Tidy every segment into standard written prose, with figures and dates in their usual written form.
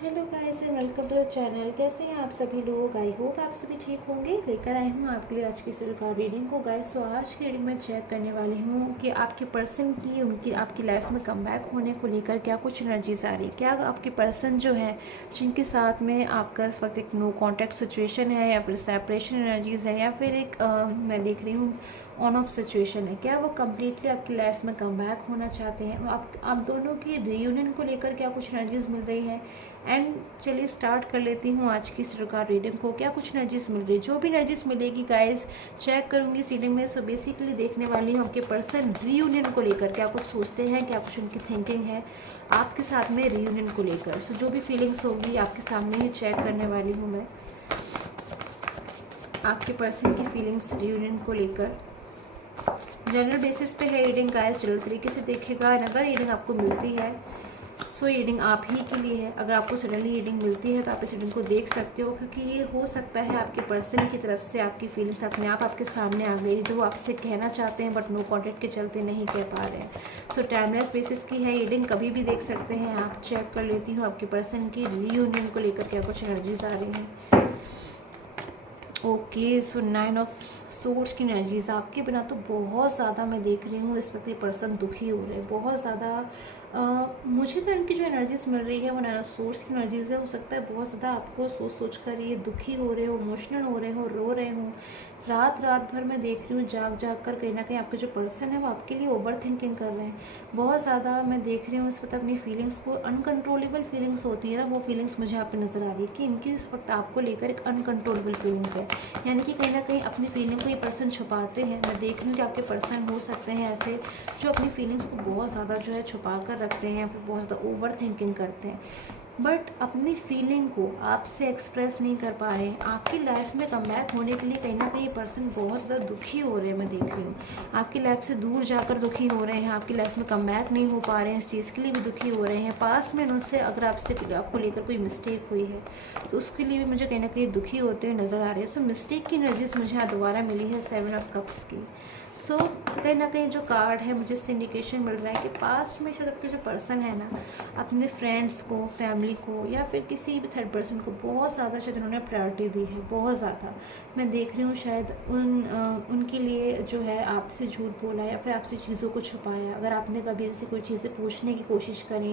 Hello guys and welcome to the channel. कैसे हैं आप सभी लोग? आई होप आप सभी ठीक होंगे। लेकर आई हूँ आपके लिए आज की सिर्फ रीडिंग को गाइस। तो आज की रीडिंग में चेक करने वाली हूँ कि आपके पर्सन की उनकी आपकी लाइफ में कमबैक होने को लेकर क्या कुछ एनर्जीज आ रही है। क्या आपके पर्सन जो है जिनके साथ में आपका इस वक्त एक नो कॉन्टैक्ट सिचुएशन है या फिर सेपरेशन एनर्जीज है या फिर एक मैं देख रही हूँ ऑन ऑफ सिचुएशन है, क्या वो कम्प्लीटली आपकी लाइफ में कमबैक होना चाहते हैं? आप दोनों की रीयूनियन को लेकर क्या कुछ एनर्जीज मिल रही है? एंड चलिए स्टार्ट कर लेती हूँ आज की सरकार रीडिंग को। क्या कुछ एनर्जीज मिल रही है, जो भी एनर्जीज मिलेगी गाइस चेक करूँगी इस रीडिंग में। सो बेसिकली देखने वाली हूँ आपके पर्सन रीयूनियन को लेकर क्या कुछ सोचते हैं, क्या कुछ उनकी थिंकिंग है आपके साथ में रीयूनियन को लेकर। सो जो भी फीलिंग्स होगी आपके सामने ही चेक करने वाली हूँ मैं आपके पर्सन की फीलिंग्स रीयूनियन को लेकर। जनरल बेसिस पे है रीडिंग गाइस, जनरल तरीके से देखेगा। अगर रीडिंग आपको मिलती है सो रीडिंग आप ही के लिए है। अगर आपको सडनली रीडिंग मिलती है तो आप इस रीडिंग को देख सकते हो, क्योंकि ये हो सकता है आपके पर्सन की तरफ से आपकी फीलिंग्स अपने आप आपके सामने आ गई, जो आपसे कहना चाहते हैं बट नो कॉन्टैक्ट के चलते नहीं कह पा रहे हैं। सो टाइमलेस बेसिस की है रीडिंग, कभी भी देख सकते हैं आप। चेक कर लेती हूँ आपके पर्सन की रीयूनियन को लेकर क्या कुछ एनर्जीज आ रही हैं। ओके, सो 9 ऑफ सोर्स की एनर्जीज आपके बिना तो बहुत ज़्यादा मैं देख रही हूँ इस वक्त ये पर्सन दुखी हो रहे हैं बहुत ज़्यादा। मुझे तो इनकी जो एनर्जीज मिल रही है वो 9 ऑफ सोर्स की एनर्जीज है। हो सकता है बहुत ज़्यादा आपको सोच सोच कर ये दुखी हो रहे हो, इमोशनल हो रहे हो, रो रहे हो। रात भर मैं देख रही हूँ जाग जाग कर कहीं ना कहीं आपके जो पर्सन है वो आपके लिए ओवर थिंकिंग कर रहे हैं बहुत ज़्यादा। मैं देख रही हूँ इस वक्त अपनी फीलिंग्स को, अनकंट्रोलेबल फीलिंग्स होती है ना, वो फीलिंग्स मुझे यहाँ पे नज़र आ रही है कि इनकी इस वक्त आपको लेकर एक अनकंट्रोलेबल फीलिंग्स है। यानी कि कहीं ना कहीं अपनी फीलिंग को ये पर्सन छुपाते हैं। मैं देख रही हूँ कि आपके पर्सन हो सकते हैं ऐसे जो अपनी फीलिंग्स को बहुत ज़्यादा जो है छुपा कर रखते हैं, फिर बहुत ज़्यादा ओवर थिंकिंग करते हैं, बट अपनी फीलिंग को आपसे एक्सप्रेस नहीं कर पा रहे हैं। आपकी लाइफ में कमबैक होने के लिए कहीं ना कहीं पर्सन बहुत ज़्यादा दुखी हो रहे हैं। मैं देख रही हूँ आपकी लाइफ से दूर जाकर दुखी हो रहे हैं, आपकी लाइफ में कमबैक नहीं हो पा रहे हैं, इस चीज़ के लिए भी दुखी हो रहे हैं। पास में उनसे अगर आपको लेकर कोई मिस्टेक हुई है तो उसके लिए भी मुझे कहीं ना कहीं दुखी होते हुए नज़र आ रहे हैं। सो मिस्टेक की एनर्जीज मुझे यहाँ दोबारा मिली है 7 ऑफ कप्स की। सो कहीं ना कहीं जो कार्ड है मुझे इससे इंडिकेशन मिल रहा है कि पास्ट में शायद आपके जो पर्सन है ना अपने फ्रेंड्स को, फैमिली को या फिर किसी भी थर्ड पर्सन को बहुत ज़्यादा शायद उन्होंने प्रायोरिटी दी है बहुत ज़्यादा। मैं देख रही हूँ शायद उनके लिए जो है आपसे झूठ बोला या फिर आपसे चीज़ों को छुपाया। अगर आपने कभी ऐसी कोई चीज़ें पूछने की कोशिश करी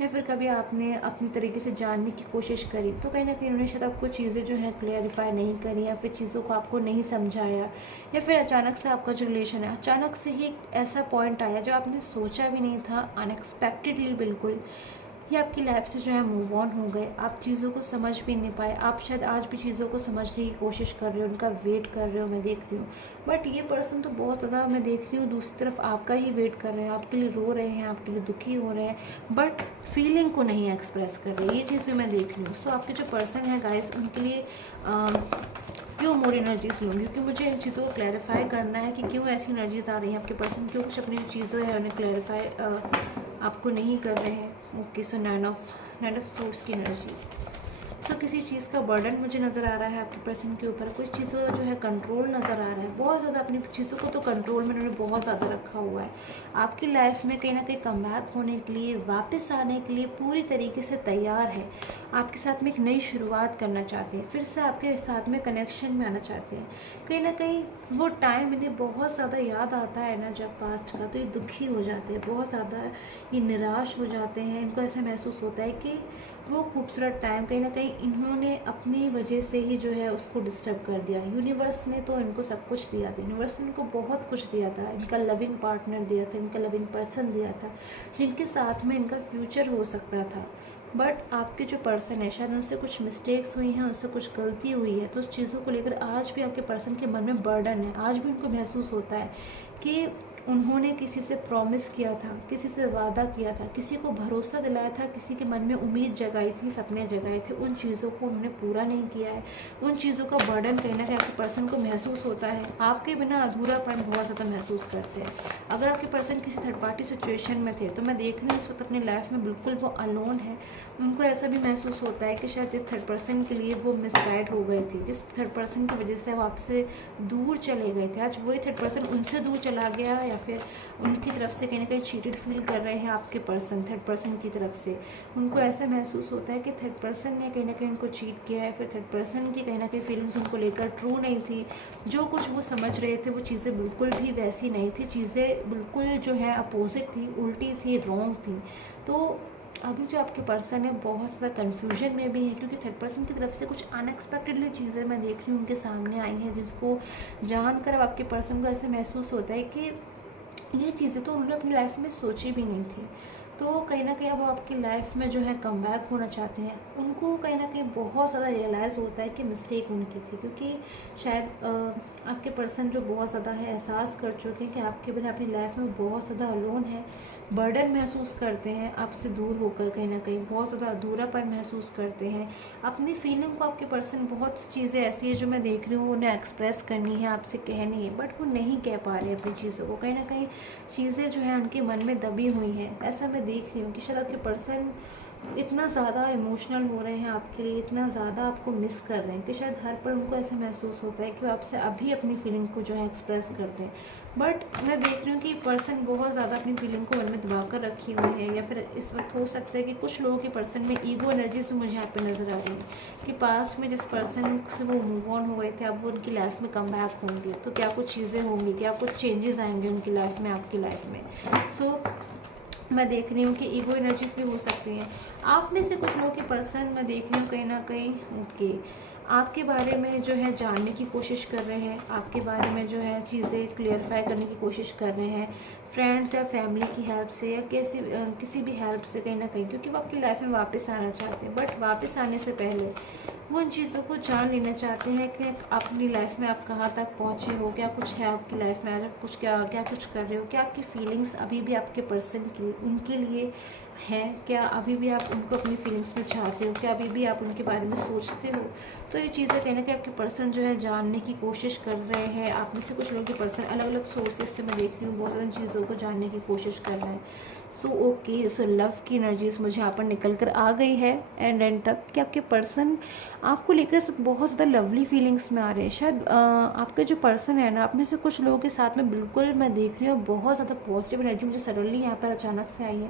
या फिर कभी आपने अपनी तरीके से जानने की कोशिश करी तो कहीं ना कहीं उन्होंने शायद आपको चीज़ें जो है क्लियरिफाई नहीं करी या फिर चीज़ों को आपको नहीं समझाया, या फिर अचानक से आपका जो रिलेशन है अचानक से ही एक ऐसा पॉइंट आया जो आपने सोचा भी नहीं था, अनएक्सपेक्टेडली बिल्कुल ये आपकी लाइफ से जो है मूव ऑन हो गए। आप चीज़ों को समझ भी नहीं पाए, आप शायद आज भी चीज़ों को समझने की कोशिश कर रहे हो, उनका वेट कर रहे हो। मैं देख रही हूँ बट ये पर्सन तो बहुत ज़्यादा मैं देख रही हूँ दूसरी तरफ आपका ही वेट कर रहे हैं, आपके लिए रो रहे हैं, आपके लिए दुखी हो रहे हैं बट फीलिंग को नहीं एक्सप्रेस कर रहे। ये चीज़ भी मैं देख रही हूँ। सो आपके जो पर्सन है गाइस उनके लिए क्यों मोर एनर्जीज लूँगी, क्योंकि मुझे इन चीज़ों को क्लैरिफाई करना है कि क्यों ऐसी एनर्जीज आ रही हैं। आपके पर्सन क्यों कुछ अपनी जो चीज़ें हैं उन्हें क्लैरिफाई आपको नहीं कर रहे हैं। ओके, सो 9 ऑफ सोर्स की एनर्जीज। सो किसी चीज़ का बर्डन मुझे नज़र आ रहा है आपके पर्सन के ऊपर, कुछ चीज़ों का जो है कंट्रोल नज़र आ रहा है बहुत ज़्यादा। अपनी चीज़ों को तो कंट्रोल में उन्होंने बहुत ज़्यादा रखा हुआ है। आपकी लाइफ में कहीं ना कहीं कमबैक होने के लिए, वापस आने के लिए पूरी तरीके से तैयार है। आपके साथ में एक नई शुरुआत करना चाहते हैं, फिर से आपके साथ में कनेक्शन में आना चाहते हैं। कहीं ना कहीं वो टाइम इन्हें बहुत ज़्यादा याद आता है ना जब पास्ट का, तो ये दुखी हो जाते हैं बहुत ज़्यादा, ये निराश हो जाते हैं। इनको ऐसा महसूस होता है कि वो खूबसूरत टाइम कहीं ना कहीं इन्होंने अपनी वजह से ही जो है उसको डिस्टर्ब कर दिया। यूनिवर्स ने तो इनको सब कुछ दिया था, यूनिवर्स ने इनको बहुत कुछ दिया था, इनका लविंग पार्टनर दिया था, इनका लविंग पर्सन दिया था जिनके साथ में इनका फ्यूचर हो सकता था। बट आपके जो पर्सन है शायद उनसे कुछ मिस्टेक्स हुई हैं, उनसे कुछ गलती हुई है, तो उस चीज़ों को लेकर आज भी आपके पर्सन के मन में बर्डन है। आज भी उनको महसूस होता है कि उन्होंने किसी से प्रॉमिस किया था, किसी से वादा किया था, किसी को भरोसा दिलाया था, किसी के मन में उम्मीद जगाई थी, सपने जगाए थे, उन चीज़ों को उन्होंने पूरा नहीं किया है। उन चीज़ों का बर्डन कहीं ना कहीं आपके पर्सन को महसूस होता है। आपके बिना अधूरापन बहुत ज़्यादा महसूस करते हैं। अगर आपके पर्सन किसी थर्ड पार्टी सिचुएशन में थे तो मैं देख रही हूँ इस वक्त अपनी लाइफ में बिल्कुल वो अलोन है। उनको ऐसा भी महसूस होता है कि शायद इस थर्ड पर्सन के लिए वो मिसगाइड हो गए थे, जिस थर्ड पर्सन की वजह से वो आपसे दूर चले गए थे, आज वही थर्ड पर्सन उनसे दूर चला गया या फिर उनकी तरफ से कहीं ना कहीं चीटेड फील कर रहे हैं आपके पर्सन, थर्ड पर्सन की तरफ से। उनको ऐसा महसूस होता है कि थर्ड पर्सन ने कहीं ना कहीं उनको चीट किया है, फिर थर्ड पर्सन की कहीं ना कहीं फीलिंग्स उनको लेकर ट्रू नहीं थी। जो कुछ वो समझ रहे थे वो चीज़ें बिल्कुल भी वैसी नहीं थी, चीज़ें बिल्कुल जो है अपोजिट थी, उल्टी थी, रॉन्ग थी। तो अभी जो आपके पर्सन है बहुत ज़्यादा कन्फ्यूजन में भी है, क्योंकि थर्ड पर्सन की तरफ से कुछ अनएक्सपेक्टेडली चीज़ें मैं देख रही हूँ उनके सामने आई हैं, जिसको जानकर अब आपके पर्सन को ऐसा महसूस होता है कि ये चीज़ें तो उन्होंने अपनी लाइफ में सोची भी नहीं थी। तो कहीं ना कहीं अब आपकी लाइफ में जो है कम बैक होना चाहते हैं। उनको कहीं ना कहीं बहुत ज़्यादा रियलाइज़ होता है कि मिस्टेक उनकी थी, क्योंकि शायद आपके पर्सन जो बहुत ज़्यादा है एहसास कर चुके हैं कि आपके बिना अपनी लाइफ में बहुत ज़्यादा अलोन है, बर्डन महसूस करते हैं आपसे दूर होकर, कहीं ना कहीं बहुत ज़्यादा अधूरापन महसूस करते हैं। अपनी फीलिंग को आपके पर्सन बहुत सी चीज़ें ऐसी है जो मैं देख रही हूँ उन्हें एक्सप्रेस करनी है, आपसे कहनी है, बट वो नहीं कह पा रहे अपनी चीज़ों को। कहीं ना कहीं चीज़ें जो है उनके मन में दबी हुई हैं, ऐसा मैं देख रही हूँ कि शायद आपके पर्सन इतना ज़्यादा इमोशनल हो रहे हैं आपके लिए, इतना ज़्यादा आपको मिस कर रहे हैं कि शायद हर पल उनको ऐसा महसूस होता है कि वो आपसे अभी अपनी फीलिंग को जो है एक्सप्रेस करते हैं। बट मैं देख रही हूँ कि पर्सन बहुत ज़्यादा अपनी फीलिंग को मन में दबा कर रखी हुई है, या फिर इस वक्त हो सकता है कि कुछ लोगों के पर्सन में ईगो एनर्जीज मुझे यहाँ पे नज़र आ रही है कि पास में जिस पर्सन से वो मूव ऑन हो गए थे अब वो उनकी लाइफ में कम बैक होंगे, तो क्या कुछ चीज़ें होंगी, क्या कुछ चेंजेस आएंगे उनकी लाइफ में, आपकी लाइफ में। सो मैं देख रही हूँ कि ईगो एनर्जीज भी हो सकती हैं। आप में से कुछ लोगों के पर्सन मैं देख रही हूँ कहीं ना कहीं ओके आपके बारे में जो है जानने की कोशिश कर रहे हैं, आपके बारे में जो है चीज़ें क्लियरफाई करने की कोशिश कर रहे हैं, फ्रेंड्स या फैमिली की हेल्प से या किसी भी हेल्प से कहीं ना कहीं, क्योंकि वो आपकी लाइफ में वापस आना चाहते हैं। बट वापस आने से पहले वो उन चीज़ों को जान लेना चाहते हैं कि अपनी लाइफ में आप कहाँ तक पहुँचे हो, क्या कुछ है आपकी लाइफ में, आज आप कुछ क्या कुछ कर रहे हो, क्या आपकी फीलिंग्स अभी भी आपके पर्सन की उनके लिए है, क्या अभी भी आप उनको अपनी फीलिंग्स में चाहते हो, क्या अभी भी आप उनके बारे में सोचते हो। तो ये चीज़ें कहीं ना कहीं आपके पर्सन जो है जानने की कोशिश कर रहे हैं। आप में से कुछ लोगों के पर्सन अलग अलग सोर्सेस से मैं देख रही हूँ बहुत सारी चीज़ों को जानने की कोशिश कर रहे हैं। सो ओके, सो लव की एनर्जीज मुझे यहाँ पर निकल कर आ गई है एंड तक कि आपके पर्सन आपको लेकर बहुत ज़्यादा लवली फीलिंग्स में आ रहे हैं। शायद आपके जो पर्सन है ना, आप में से कुछ लोगों के साथ में बिल्कुल मैं देख रही हूँ बहुत ज़्यादा पॉजिटिव एनर्जी मुझे सडनली यहाँ पर अचानक से आई है।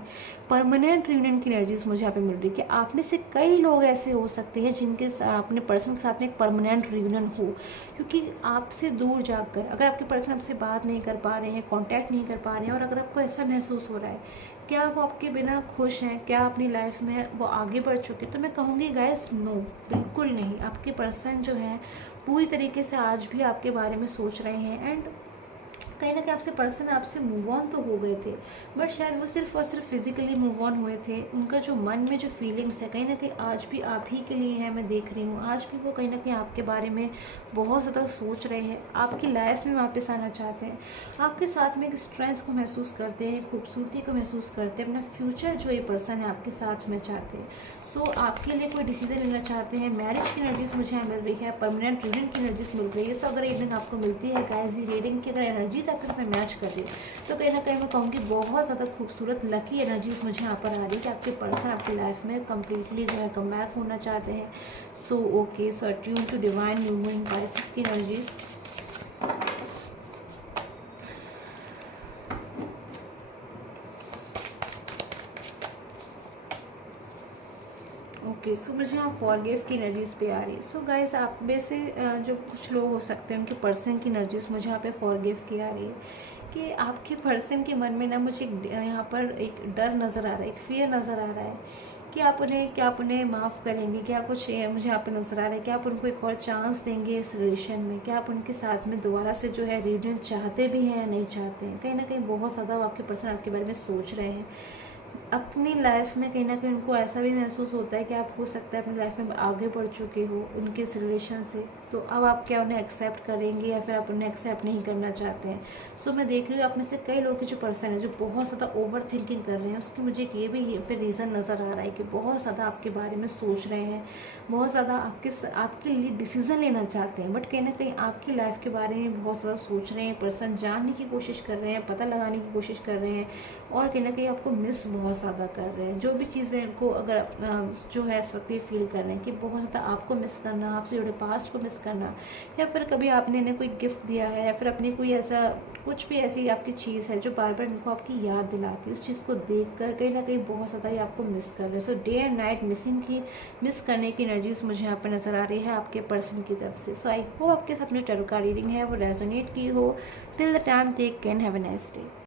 परमानेंट रीयूनियन की एनर्जीज मुझे यहाँ पे मिल रही है कि आप में से कई लोग ऐसे हो सकते हैं जिनके अपने पर्सन के साथ में एक परमानेंट रीयूनियन हो, क्योंकि आपसे दूर जाकर अगर आपके पर्सन आपसे बात नहीं कर पा रहे हैं, कांटेक्ट नहीं कर पा रहे हैं, और अगर आपको ऐसा महसूस हो रहा है क्या वो आपके बिना खुश हैं, क्या अपनी लाइफ में वो आगे बढ़ चुके, तो मैं कहूँगी गाइस नो, बिल्कुल नहीं। आपके पर्सन जो है पूरी तरीके से आज भी आपके बारे में सोच रहे हैं एंड कहीं ना कहीं आपसे पर्सन आपसे मूव ऑन तो हो गए थे, बट शायद वो सिर्फ और सिर्फ फिजिकली मूव ऑन हुए थे। उनका जो मन में जो फीलिंग्स है कहीं ना कहीं आज भी आप ही के लिए है, मैं देख रही हूँ आज भी वो कहीं ना कहीं आपके बारे में बहुत ज़्यादा सोच रहे हैं, आपकी लाइफ में वापस आना चाहते हैं, आपके साथ में एक स्ट्रेंथ को महसूस करते हैं, खूबसूरती को महसूस करते हैं, अपना फ्यूचर जो ये पर्सन है आपके साथ में चाहते हैं। सो आपके लिए कोई डिसीजन लेना चाहते हैं। मैरिज की एनर्जीज मुझे यहाँ मिल रही है, परमानेंट रीडिंग की एनर्जीज मिल रही है। सो अगर रीडिंग आपको मिलती है गाइस, ये रीडिंग की अगर एनर्जीज आपके साथ मैच कर रही है तो कहीं ना कहीं मैं कहूँगी बहुत ज़्यादा खूबसूरत लकी एनर्जीज मुझे यहाँ पर आ रही है कि आपके पर्सन आपकी लाइफ में कम्प्लीटली जो है कम बैक होना चाहते हैं। So okay, so attune to divine human pieces की एनर्जीज। ओके, सो मुझे यहाँ फॉरगिव की एनर्जीज पे आ रही है। सो गाइस, आप में से जो कुछ लोग हो सकते हैं उनके पर्सन की एनर्जीज मुझे यहाँ पे फॉरगिव की आ रही है कि आपके पर्सन के मन में ना मुझे यहाँ पर एक डर नज़र आ रहा है, एक फियर नज़र आ रहा है कि क्या आप उन्हें माफ़ करेंगे, क्या कुछ मुझे यहाँ पे नज़र आ रहा है कि आप उनको एक और चांस देंगे इस रिलेशन में, क्या आप उनके साथ में दोबारा से जो है रियूनियन चाहते भी हैं या नहीं चाहते हैं। कहीं ना कहीं बहुत ज़्यादा आपके पर्सन आपके बारे में सोच रहे हैं अपनी लाइफ में। कहीं ना कहीं उनको ऐसा भी महसूस होता है कि आप हो सकता है अपनी लाइफ में आगे बढ़ चुके हो उनके इस रिलेशन से, तो अब आप क्या उन्हें एक्सेप्ट करेंगे या फिर आप उन्हें एक्सेप्ट नहीं करना चाहते हैं। सो मैं देख रही हूँ आप में से कई लोग के जो पर्सन है जो बहुत ज़्यादा ओवर थिंकिंग कर रहे हैं, उसकी मुझे एक ये भी यहाँ पे रीज़न नज़र आ रहा है कि बहुत ज़्यादा आपके बारे में सोच रहे हैं, बहुत ज़्यादा आपके लिए डिसीज़न लेना चाहते हैं, बट कहीं ना कहीं आपकी लाइफ के बारे में बहुत ज़्यादा सोच रहे हैं। पर्सन जानने की कोशिश कर रहे हैं, पता लगाने की कोशिश कर रहे हैं, और कहीं ना कहीं आपको मिस बहुत बहुत ज़्यादा कर रहे हैं। जो भी चीज़ें इनको अगर जो है इस वक्त ये फील कर रहे हैं कि बहुत ज़्यादा आपको मिस करना, आपसे जुड़े पास्ट को मिस करना, या फिर कभी आपने इन्हें कोई गिफ्ट दिया है, या फिर अपनी कोई ऐसा कुछ भी ऐसी आपकी चीज़ है जो बार बार इनको आपकी याद दिलाती है, उस चीज़ को देख कर कहीं ना कहीं बहुत ज़्यादा ये आपको मिस कर रहे हैं। सो डे एंड नाइट मिस करने की एनर्जीज मुझे यहाँ पर नज़र आ रही है आपके पर्सन की तरफ से। सो आई होप आपके साथ में जो टैरो कार्ड रीडिंग है वो रेजोनेट की हो। Till the time take care, have a nice day.